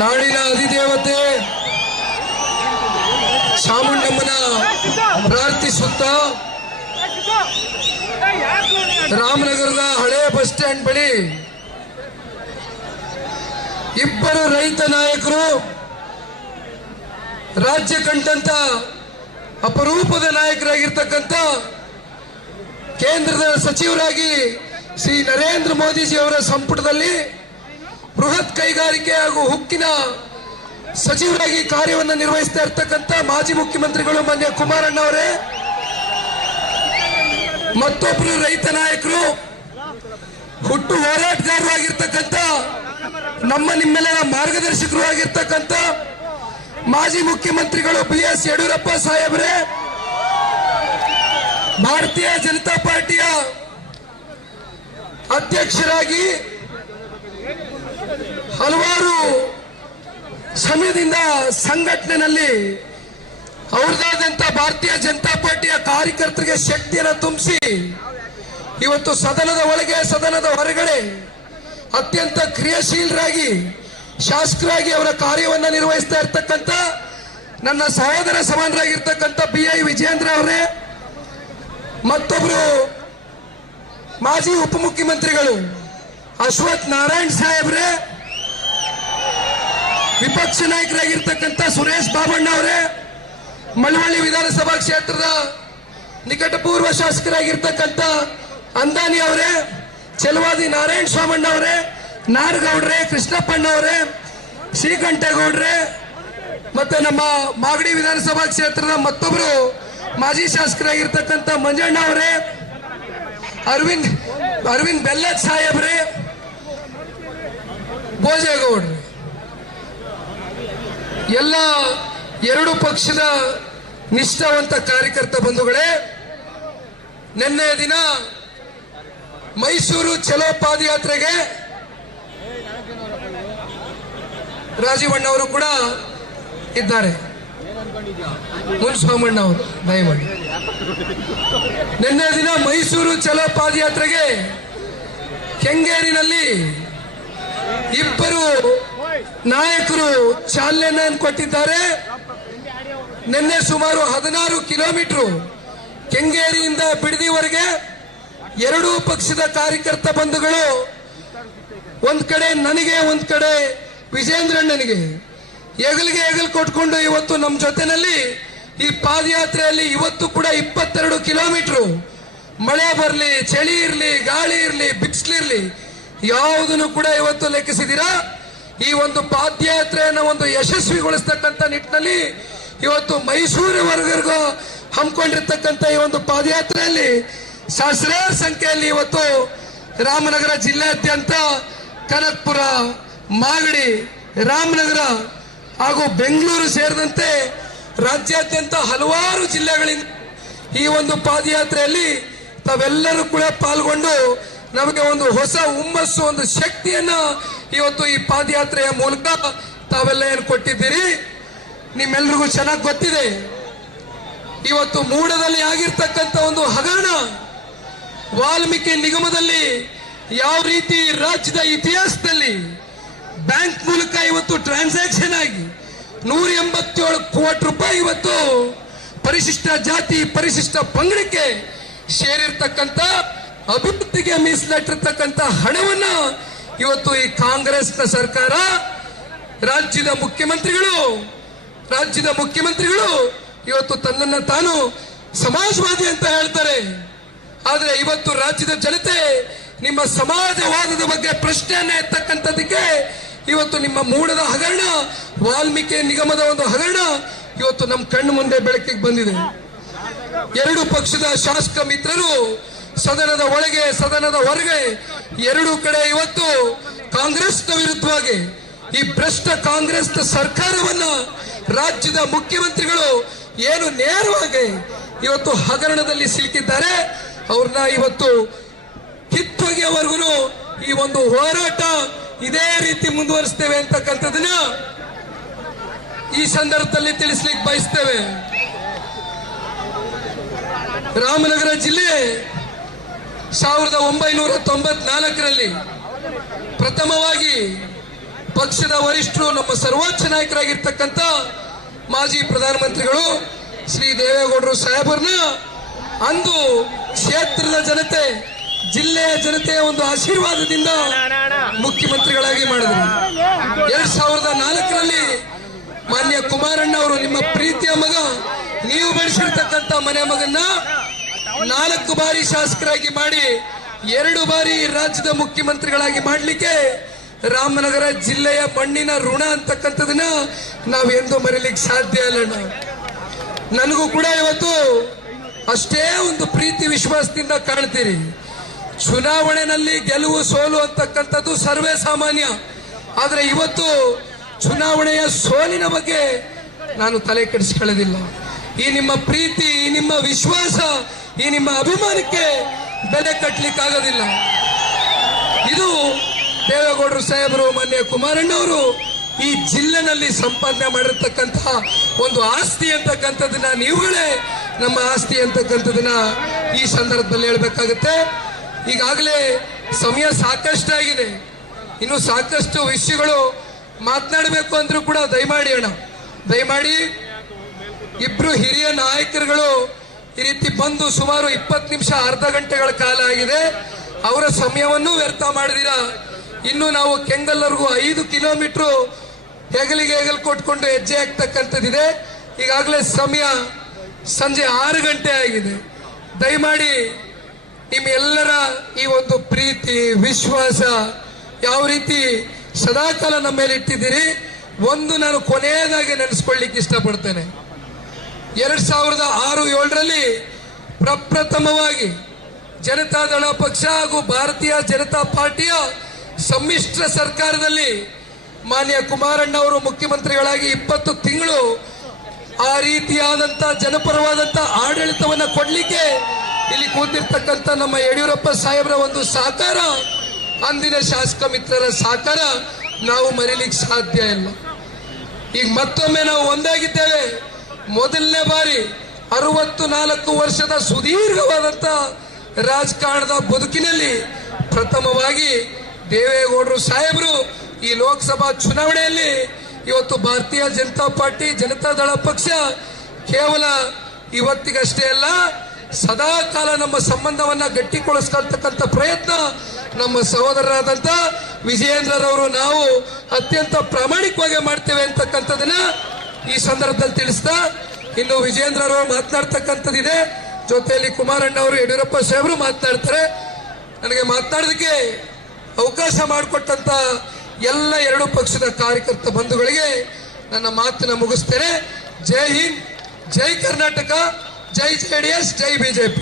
ನಾಡಿನ ಅಧಿದೇವತೆ ಚಾಮುಂಡಮ್ಮನ ಪ್ರಾರ್ಥಿಸುತ್ತ ರಾಮನಗರದ ಹಳೆ ಬಸ್ ಸ್ಟ್ಯಾಂಡ್ ಬಳಿ ಇಬ್ಬರು ರೈತ ನಾಯಕರು, ರಾಜ್ಯ ಕಂಡಂತ ಅಪರೂಪದ ನಾಯಕರಾಗಿರ್ತಕ್ಕಂಥ ಕೇಂದ್ರದ ಸಚಿವರಾಗಿ ಶ್ರೀ ನರೇಂದ್ರ ಮೋದಿಜಿ ಅವರ ಸಂಪುಟದಲ್ಲಿ ಬೃಹತ್ ಕೈಗಾರಿಕೆ ಹಾಗೂ ಉಕ್ಕಿನ ಸಚಿವರಾಗಿ ಕಾರ್ಯವನ್ನು ನಿರ್ವಹಿಸ್ತಾ ಇರ್ತಕ್ಕಂಥ ಮಾಜಿ ಮುಖ್ಯಮಂತ್ರಿಗಳು ಮಾನ್ಯ ಕುಮಾರಣ್ಣ ಅವರೇ, ಮತ್ತೊಬ್ಬರು ರೈತ ನಾಯಕರು, ಹುಟ್ಟು ಹೋರಾಟಗಾರರಾಗಿರ್ತಕ್ಕಂಥ ನಮ್ಮ ನಿಮ್ಮೆಲ್ಲರ ಮಾರ್ಗದರ್ಶಕರು ಆಗಿರ್ತಕ್ಕಂಥ ಮಾಜಿ ಮುಖ್ಯಮಂತ್ರಿಗಳು BS ಯಡಿಯೂರಪ್ಪ ಸಾಹೇಬ್ರೆ, ಭಾರತೀಯ ಜನತಾ ಪಾರ್ಟಿಯ ಅಧ್ಯಕ್ಷರಾಗಿ ಹಲವಾರು ಸಮಯದಿಂದ ಸಂಘಟನೆಯಲ್ಲಿ ಅವ್ರದಾದಂತ ಭಾರತೀಯ ಜನತಾ ಪಾರ್ಟಿಯ ಕಾರ್ಯಕರ್ತರಿಗೆ ಶಕ್ತಿಯನ್ನು ತುಂಬಿಸಿ ಇವತ್ತು ಸದನದ ಒಳಗೆ ಸದನದ ಹೊರಗಡೆ ಅತ್ಯಂತ ಕ್ರಿಯಾಶೀಲರಾಗಿ ಶಾಸಕರಾಗಿ ಅವರ ಕಾರ್ಯವನ್ನು ನಿರ್ವಹಿಸ್ತಾ ಇರ್ತಕ್ಕಂಥ ನನ್ನ ಸಹೋದರ ಸಮಾನರಾಗಿರ್ತಕ್ಕಂಥ BI ವಿಜೇಂದ್ರ ಅವರೇ, ಮತ್ತೊಬ್ರು ಮಾಜಿ ಉಪಮುಖ್ಯಮಂತ್ರಿಗಳು ಅಶ್ವಥ್ ನಾರಾಯಣ್ ಸಾಹೇಬ್ರೆ, ವಿಪಕ್ಷ ನಾಯಕರಾಗಿರ್ತಕ್ಕಂಥ ಸುರೇಶ್ ಬಾಬಣ್ಣ ಅವರೇ, ಮಳವಳ್ಳಿ ವಿಧಾನಸಭಾ ಕ್ಷೇತ್ರದ ನಿಕಟಪೂರ್ವ ಶಾಸಕರಾಗಿರ್ತಕ್ಕಂಥ ಅಂದಾನಿ ಅವರೇ, ಚೆಲುವಾದಿ ನಾರಾಯಣ ಸ್ವಾಮಣ್ಣ ಅವರೇ, ನಾರಗೌಡ್ರೆ, ಕೃಷ್ಣಪ್ಪಣ್ಣ ಅವರೇ, ಶ್ರೀಕಂಠೇಗೌಡ್ರೆ, ಮತ್ತೆ ನಮ್ಮ ಮಾಗಡಿ ವಿಧಾನಸಭಾ ಕ್ಷೇತ್ರದ ಮತ್ತೊಬ್ಬರು ಮಾಜಿ ಶಾಸಕರಾಗಿರ್ತಕ್ಕಂಥ ಮಂಜಣ್ಣ ಅವರೇ, ಅರವಿಂದ್ ಬೆಲ್ಲದ್ ಸಾಹೇಬ್ರೆ, ಭೋಜೇಗೌಡ್ರೆ, ಎಲ್ಲ ಎರಡು ಪಕ್ಷದ ನಿಷ್ಠಾವಂತ ಕಾರ್ಯಕರ್ತ ಬಂಧುಗಳೇ, ನಿನ್ನೆ ದಿನ ಮೈಸೂರು ಚಲೋ ಪಾದಯಾತ್ರೆಗೆ ರಾಜೀವಣ್ಣ ಅವರು ಕೂಡ ಇದ್ದಾರೆ, ಮುನ್ಸ್ವಾಮಣ್ಣ ಅವರು ದಯಮಾಡಿ. ನಿನ್ನೆ ದಿನ ಮೈಸೂರು ಚಲೋ ಪಾದಯಾತ್ರೆಗೆ ಕೆಂಗೇರಿನಲ್ಲಿ ಇಬ್ಬರು ನಾಯಕರು ಚಾಲನೆಯನ್ನು ಕೊಟ್ಟಿದ್ದಾರೆ. ನಿನ್ನೆ ಸುಮಾರು 16 ಕಿಲೋಮೀಟರ್ ಕೆಂಗೇರಿಯಿಂದ ಬಿಡದಿವರೆಗೆ ಎರಡೂ ಪಕ್ಷದ ಕಾರ್ಯಕರ್ತ ಬಂಧುಗಳು ಒಂದ್ ಕಡೆ ನನಗೆ, ಒಂದ್ ಕಡೆ ವಿಜೇಂದ್ರಣ್ಣನಿಗೆ ಹೆಗಲಿಗೆ ಹೆಗಲು ಕೊಟ್ಕೊಂಡು ಇವತ್ತು ನಮ್ಮ ಜೊತೆನಲ್ಲಿ ಈ ಪಾದಯಾತ್ರೆಯಲ್ಲಿ ಇವತ್ತು ಕೂಡ 22 ಕಿಲೋಮೀಟರ್ ಮಳೆ ಬರಲಿ, ಚಳಿ ಇರಲಿ, ಗಾಳಿ ಇರಲಿ, ಬಿಸಿಲಿರಲಿ ಯಾವುದನ್ನು ಕೂಡ ಇವತ್ತು ಲೆಕ್ಕಿಸಿದಿರಾ. ಈ ಒಂದು ಪಾದಯಾತ್ರೆಯನ್ನು ಒಂದು ಯಶಸ್ವಿಗೊಳಿಸ್ತಕ್ಕಂಥ ನಿಟ್ಟಿನಲ್ಲಿ ಇವತ್ತು ಮೈಸೂರಿವರೆಗೂ ಹಮ್ಮಿಕೊಂಡಿರ್ತಕ್ಕಂಥ ಈ ಒಂದು ಪಾದಯಾತ್ರೆಯಲ್ಲಿ ಸಹಸ್ರಾರು ಸಂಖ್ಯೆಯಲ್ಲಿ ಇವತ್ತು ರಾಮನಗರ ಜಿಲ್ಲೆಯಾದ್ಯಂತ ಕನಕಪುರ, ಮಾಗಡಿ, ರಾಮನಗರ ಹಾಗೂ ಬೆಂಗಳೂರು ಸೇರಿದಂತೆ ರಾಜ್ಯಾದ್ಯಂತ ಹಲವಾರು ಜಿಲ್ಲೆಗಳಿಂದ ಈ ಒಂದು ಪಾದಯಾತ್ರೆಯಲ್ಲಿ ತಾವೆಲ್ಲರೂ ಕೂಡ ಪಾಲ್ಗೊಂಡು ನಮಗೆ ಒಂದು ಹೊಸ ಹುಮ್ಮಸ್ಸು, ಒಂದು ಶಕ್ತಿಯನ್ನ ಇವತ್ತು ಈ ಪಾದಯಾತ್ರೆಯ ಮೂಲಕ ತಾವೆಲ್ಲ ಏನು ಕೊಟ್ಟಿದ್ದೀರಿ. ನಿಮ್ಮೆಲ್ರಿಗೂ ಚೆನ್ನಾಗಿ ಗೊತ್ತಿದೆ, ಇವತ್ತು ಮೂಡದಲ್ಲಿ ಆಗಿರ್ತಕ್ಕಂಥ ಒಂದು ಹಗರಣ, ವಾಲ್ಮೀಕಿ ನಿಗಮದಲ್ಲಿ ಯಾವ ರೀತಿ ರಾಜ್ಯದ ಇತಿಹಾಸದಲ್ಲಿ ಬ್ಯಾಂಕ್ ಮೂಲಕ ಇವತ್ತು ಟ್ರಾನ್ಸಾಕ್ಷನ್ ಆಗಿ 187 ಕೋಟಿ ರೂಪಾಯಿ ಇವತ್ತು ಪರಿಶಿಷ್ಟ ಜಾತಿ, ಪರಿಶಿಷ್ಟ ಪಂಗಡಕ್ಕೆ ಸೇರಿರ್ತಕ್ಕಂಥ ಅಭಿವೃದ್ಧಿಗೆ ಮೀಸಲಿಟ್ಟಿರ್ತಕ್ಕಂಥ ಹಣವನ್ನ ಇವತ್ತು ಈ ಕಾಂಗ್ರೆಸ್ನ ಸರ್ಕಾರ, ರಾಜ್ಯದ ಮುಖ್ಯಮಂತ್ರಿಗಳು ಇವತ್ತು ತನ್ನನ್ನ ತಾನು ಸಮಾಜವಾದಿ ಅಂತ ಹೇಳ್ತಾರೆ. ಆದ್ರೆ ಇವತ್ತು ರಾಜ್ಯದ ಜನತೆ ನಿಮ್ಮ ಸಮಾಜವಾದದ ಬಗ್ಗೆ ಪ್ರಶ್ನೆಯನ್ನ ಎತ್ತಕ್ಕಂಥದ್ದಕ್ಕೆ ಇವತ್ತು ನಿಮ್ಮ ಮೂಡದ ಹಗರಣ, ವಾಲ್ಮೀಕಿ ನಿಗಮದ ಒಂದು ಹಗರಣ ಇವತ್ತು ನಮ್ಮ ಕಣ್ಣು ಮುಂದೆ ಬೆಳಕಿಗೆ ಬಂದಿದೆ. ಎರಡು ಪಕ್ಷದ ಶಾಸಕ ಮಿತ್ರರು ಸದನದ ಒಳಗೆ ಸದನದ ಹೊರಗೆ ಎರಡೂ ಕಡೆ ಇವತ್ತು ಕಾಂಗ್ರೆಸ್ನ ವಿರುದ್ಧವಾಗಿ ಈ ಭ್ರಷ್ಟ ಕಾಂಗ್ರೆಸ್ ಸರ್ಕಾರವನ್ನ ರಾಜ್ಯದ ಮುಖ್ಯಮಂತ್ರಿಗಳು ಏನು ನೇರವಾಗಿ ಇವತ್ತು ಹಗರಣದಲ್ಲಿ ಸಿಲುಕಿದ್ದಾರೆ, ಅವ್ರನ್ನ ಇವತ್ತು ಕಿತ್ತೊಗೆಯವರೆಗೂ ಈ ಒಂದು ಹೋರಾಟ ಇದೇ ರೀತಿ ಮುಂದುವರಿಸ್ತೇವೆ ಅಂತಕ್ಕಂಥದನ್ನ ಈ ಸಂದರ್ಭದಲ್ಲಿ ತಿಳಿಸ್ಲಿಕ್ಕೆ ಬಯಸ್ತೇವೆ. ರಾಮನಗರ ಜಿಲ್ಲೆ 1994ರಲ್ಲಿ ಪ್ರಥಮವಾಗಿ ಪಕ್ಷದ ವರಿಷ್ಠರು, ನಮ್ಮ ಸರ್ವೋಚ್ಚ ನಾಯಕರಾಗಿರ್ತಕ್ಕಂಥ ಮಾಜಿ ಪ್ರಧಾನಮಂತ್ರಿಗಳು ಶ್ರೀ ದೇವೇಗೌಡರು ಸಾಹೇಬರನ್ನ ಅಂದು ಕ್ಷೇತ್ರದ ಜನತೆ, ಜಿಲ್ಲೆಯ ಜನತೆಯ ಒಂದು ಆಶೀರ್ವಾದದಿಂದ ಮುಖ್ಯಮಂತ್ರಿಗಳಾಗಿ ಮಾಡಿದ್ರು. 2004ರಲ್ಲಿ ಮಾನ್ಯ ಕುಮಾರಣ್ಣ ಅವರು, ನಿಮ್ಮ ಪ್ರೀತಿಯ ಮಗ, ನೀವು ಬೆಳೆಸಿರ್ತಕ್ಕಂಥ ಮನೆ ಮಗನ್ನ 4 ಬಾರಿ ಶಾಸಕರಾಗಿ ಮಾಡಿ 2 ಬಾರಿ ರಾಜ್ಯದ ಮುಖ್ಯಮಂತ್ರಿಗಳಾಗಿ ಮಾಡಲಿಕ್ಕೆ ರಾಮನಗರ ಜಿಲ್ಲೆಯ ಮಣ್ಣಿನ ಋಣ ಅಂತಕ್ಕಂಥದನ್ನ ನಾವೆಂದೂ ಮರೀಲಿಕ್ಕೆ ಸಾಧ್ಯ ಇಲ್ಲ. ನನಗೂ ಕೂಡ ಇವತ್ತು ಅಷ್ಟೇ ಒಂದು ಪ್ರೀತಿ ವಿಶ್ವಾಸದಿಂದ ಕಾಣ್ತೀರಿ. ಚುನಾವಣೆಯಲ್ಲಿ ಗೆಲುವು ಸೋಲು ಅಂತಕ್ಕಂಥದ್ದು ಸರ್ವೇ ಸಾಮಾನ್ಯ. ಆದರೆ ಇವತ್ತು ಚುನಾವಣೆಯ ಸೋಲಿನ ಬಗ್ಗೆ ನಾನು ತಲೆ ಕೆಡಿಸ್ಕೊಳ್ಳೋದಿಲ್ಲ. ಈ ನಿಮ್ಮ ಪ್ರೀತಿ, ಈ ನಿಮ್ಮ ವಿಶ್ವಾಸ, ಈ ನಿಮ್ಮ ಅಭಿಮಾನಕ್ಕೆ ಬೆಲೆ ಕಟ್ಟಲಿಕ್ಕಾಗೋದಿಲ್ಲ. ಇದು ದೇವೇಗೌಡರು ಸಾಹೇಬರು, ಮಾನ್ಯ ಕುಮಾರಣ್ಣವರು ಈ ಜಿಲ್ಲೆನಲ್ಲಿ ಸಂಪಾದನೆ ಮಾಡಿರ್ತಕ್ಕಂತಹ ಒಂದು ಆಸ್ತಿ ಅಂತಕ್ಕಂಥದನ್ನ, ನೀವುಗಳೇ ನಮ್ಮ ಆಸ್ತಿ ಅಂತಕ್ಕಂಥದನ್ನ ಈ ಸಂದರ್ಭದಲ್ಲಿ ಹೇಳ್ಬೇಕಾಗುತ್ತೆ. ಈಗಾಗಲೇ ಸಮಯ ಸಾಕಷ್ಟು ಆಗಿದೆ, ಇನ್ನು ಸಾಕಷ್ಟು ವಿಷಯಗಳು ಮಾತನಾಡಬೇಕು ಅಂದ್ರೂ ಕೂಡ ದಯಮಾಡಿ ಇಬ್ರು ಹಿರಿಯ ನಾಯಕರುಗಳು ಈ ರೀತಿ ಬಂದು ಸುಮಾರು 20 ನಿಮಿಷ, ಅರ್ಧ ಗಂಟೆಗಳ ಕಾಲ ಆಗಿದೆ. ಅವರ ಸಮಯವನ್ನು ವ್ಯರ್ಥ ಮಾಡಿದಿರಾ. ಇನ್ನು ನಾವು ಕೆಂಗಲ್ವರೆಗೂ 5 ಕಿಲೋಮೀಟರ್ ಹೆಗಲಿಗೆ ಹೆಗಲು ಕೊಟ್ಕೊಂಡು ಹೆಜ್ಜೆ ಹಾಕ್ತಕ್ಕಂಥದ್ದಿದೆ. ಈಗಾಗಲೇ ಸಮಯ ಸಂಜೆ 6 ಗಂಟೆ ಆಗಿದೆ. ದಯಮಾಡಿ ನಿಮ್ಮೆಲ್ಲರ ಈ ಒಂದು ಪ್ರೀತಿ ವಿಶ್ವಾಸ ಯಾವ ರೀತಿ ಸದಾಕಾಲ ನಮ್ಮ ಮೇಲೆ ಇಟ್ಟಿದ್ದೀರಿ, ಒಂದು ನಾನು ಕೊನೆಯದಾಗಿ ನೆನೆಸ್ಕೊಳ್ಳಿಕ್ಕೆ ಇಷ್ಟಪಡ್ತೇನೆ. 2006-7ರಲ್ಲಿ ಪ್ರಪ್ರಥಮವಾಗಿ ಜನತಾದಳ ಪಕ್ಷ ಹಾಗೂ ಭಾರತೀಯ ಜನತಾ ಪಾರ್ಟಿಯ ಸಮ್ಮಿಶ್ರ ಸರ್ಕಾರದಲ್ಲಿ ಮಾನ್ಯ ಕುಮಾರಣ್ಣ ಅವರು ಮುಖ್ಯಮಂತ್ರಿಗಳಾಗಿ 20 ತಿಂಗಳು ಆ ರೀತಿಯಾದಂತ ಜನಪರವಾದಂತ ಆಡಳಿತವನ್ನ ಕೊಡ್ಲಿಕ್ಕೆ ಇಲ್ಲಿ ಕೂತಿರ್ತಕ್ಕಂಥ ನಮ್ಮ ಯಡಿಯೂರಪ್ಪ ಸಾಹೇಬರ ಒಂದು ಸಹಕಾರ, ಅಂದಿನ ಶಾಸಕ ಮಿತ್ರರ ಸಹಕಾರ ನಾವು ಮರೀಲಿಕ್ಕೆ ಸಾಧ್ಯ ಇಲ್ಲ. ಈಗ ಮತ್ತೊಮ್ಮೆ ನಾವು ಒಂದಾಗಿದ್ದೇವೆ. ಮೊದಲನೇ ಬಾರಿ 64 ವರ್ಷದ ಸುದೀರ್ಘವಾದಂತ ರಾಜಕಾರಣದ ಬದುಕಿನಲ್ಲಿ ಪ್ರಥಮವಾಗಿ ದೇವೇಗೌಡರು ಸಾಹೇಬರು ಈ ಲೋಕಸಭಾ ಚುನಾವಣೆಯಲ್ಲಿ ಇವತ್ತು ಭಾರತೀಯ ಜನತಾ ಪಾರ್ಟಿ ಜನತಾದಳ ಪಕ್ಷ ಕೇವಲ ಇವತ್ತಿಗಷ್ಟೇ ಅಲ್ಲ, ಸದಾ ಕಾಲ ನಮ್ಮ ಸಂಬಂಧವನ್ನ ಗಟ್ಟಿಗೊಳಿಸ್ಕೊಳ್ತಕ್ಕಂಥ ಪ್ರಯತ್ನ ನಮ್ಮ ಸಹೋದರರಾದಂತ ವಿಜಯೇಂದ್ರರವರು ನಾವು ಅತ್ಯಂತ ಪ್ರಾಮಾಣಿಕವಾಗಿ ಮಾಡ್ತೇವೆ ಅಂತಕ್ಕಂಥದನ್ನ ಈ ಸಂದರ್ಭದಲ್ಲಿ ತಿಳಿಸ್ತಾ, ಇನ್ನು ವಿಜಯೇಂದ್ರರವರು ಮಾತನಾಡ್ತಕ್ಕಂಥದ್ದಿದೆ, ಜೊತೆಯಲ್ಲಿ ಕುಮಾರಣ್ಣ ಅವರು, ಯಡಿಯೂರಪ್ಪ ಸಾಹೇಬರು ಮಾತನಾಡ್ತಾರೆ. ನನಗೆ ಮಾತನಾಡೋದಕ್ಕೆ ಅವಕಾಶ ಮಾಡಿಕೊಟ್ಟಂತ ಎಲ್ಲ 2 ಪಕ್ಷದ ಕಾರ್ಯಕರ್ತ ಬಂಧುಗಳಿಗೆ ನನ್ನ ಮಾತನ್ನ ಮುಗಿಸ್ತೇನೆ. ಜೈ ಹಿಂದ್, ಜೈ ಕರ್ನಾಟಕ, ಜೈ JDS, ಜೈ BJP.